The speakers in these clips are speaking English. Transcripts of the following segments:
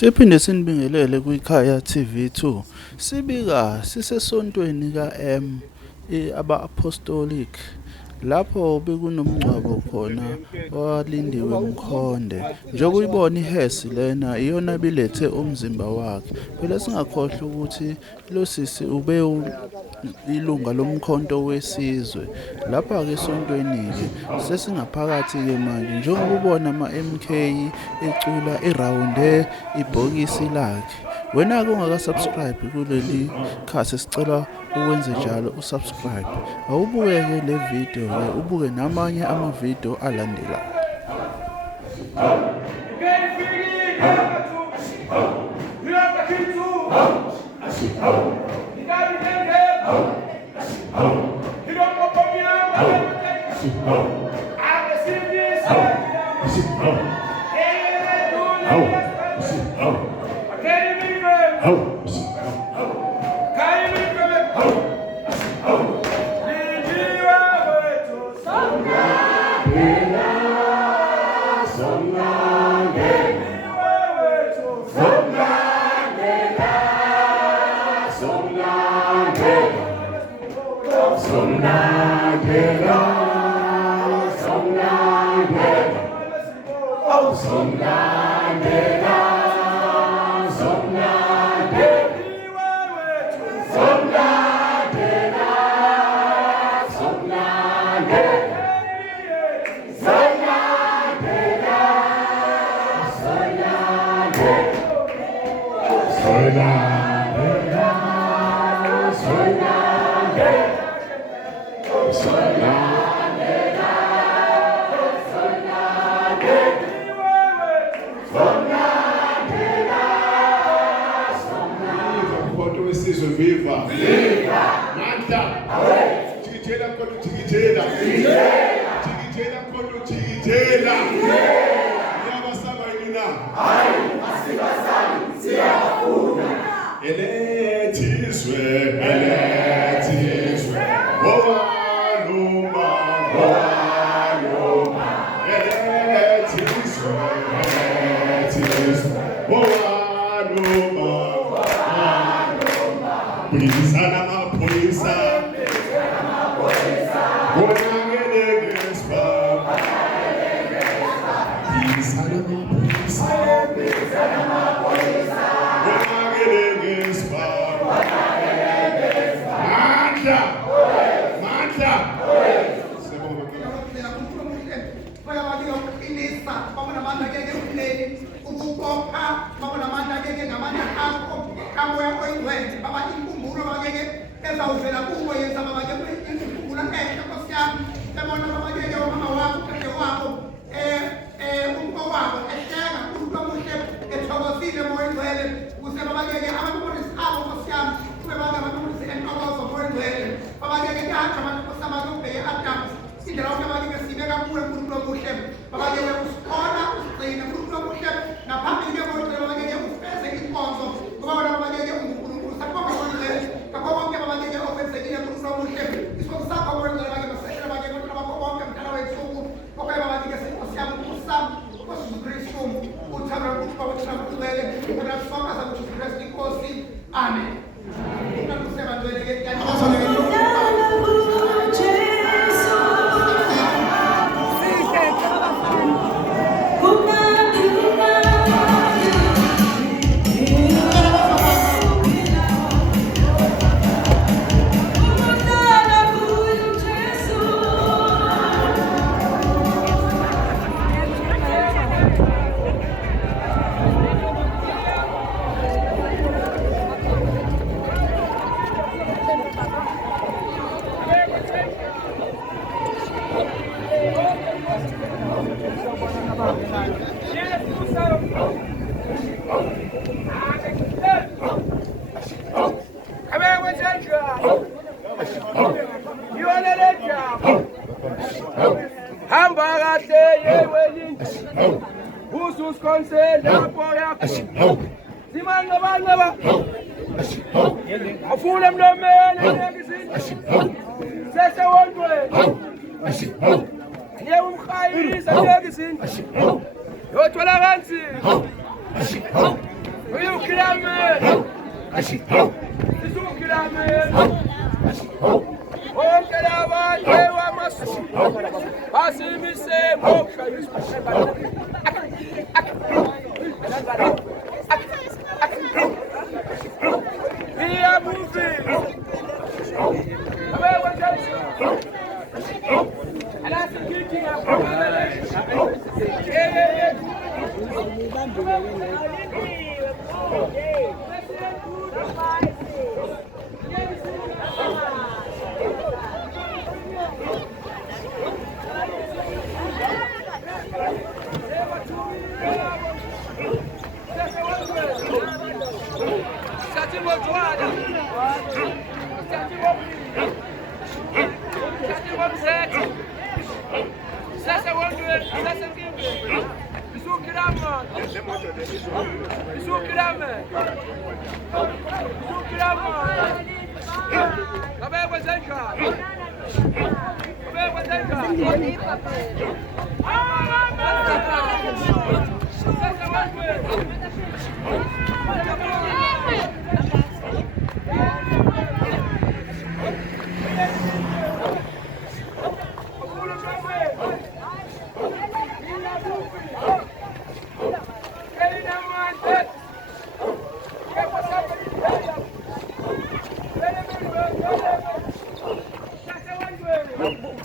Siphinde sinibingelele kwiKhaya TV2. Sibika sisesontweni kaM aba-apostolic lapho bekunomngcwabo khona walindiwe Mkhonde. Njengokuyibona ihesi lena iyona bilethe umzimba wakhe. Phela singakhohlwa ukuthi lo sisi ube ilunga lomkhonto wesizwe. Lapha-ke esontweni-ke sesingaphakathi-ke manje njengoba ubona ama-MK ecula irawunde ibhokisi lakhe. Wena-ke ungaka-subscribe kuleli khasi sicela ukwenze njalo usubscribe. Awubuke-ke le video-ke ubuke namanye amavidiyo alandelayo. Viva! Viva! Manda! Chigitela kono chigitela! Chigitela kono chigitela! Yabasaba yina! Hayi, asibasali, siyafuna! Elethizwe! Obaluma! Elethizwe! Obaluma! Polizana mapolisa, bonangele gespa. Polizana mapolisa, bonangele gespa. Manda. ezawuvela kubo yenza babake inkukula enhle Nkosi yami bebona babake umama wakho ukhande wakho umfo wakho ehleka umuntu omuhle ethokozile moya ngcwele ukuze babake amamemories abo Nkosi yami kube babake amamemories entokozo moya ngcwele babake kahle abantu Nkosi yami ubheke Adam indlela yonke babake sibeka kuwe umuntu omuhle babake usikhona usigcine umuntu omuhle naphambili ke moya ngcwele babake ufeze inkonzo ngoba wena babake uNkulunkulu sakho ngcwele kakho konke babake okwenzekile umuntu omuhle isonto sakho moya ngcwele babake baseshela babake konke bakho konke mdala wethu konke babake Nkosi yami usami Nkosi Kristu uthanda ukuthi babuthanda ngcwele ukona sonke sabuthi Kristu Nkosi amen ukusema ngcwele ke Hamba kahle yewelini ususkhonse lapho yakho Zimanqaba afuna emlomeni ngekizini sese wondweni ye umkhayisa ngekizini yothola kanzima Uyukilame. Isukilame. Okelaba yewa masu. Basimise moksha yusufeba. We are moving. And that's the teaching of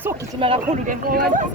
sokugijima kakhulu ke mfowethu.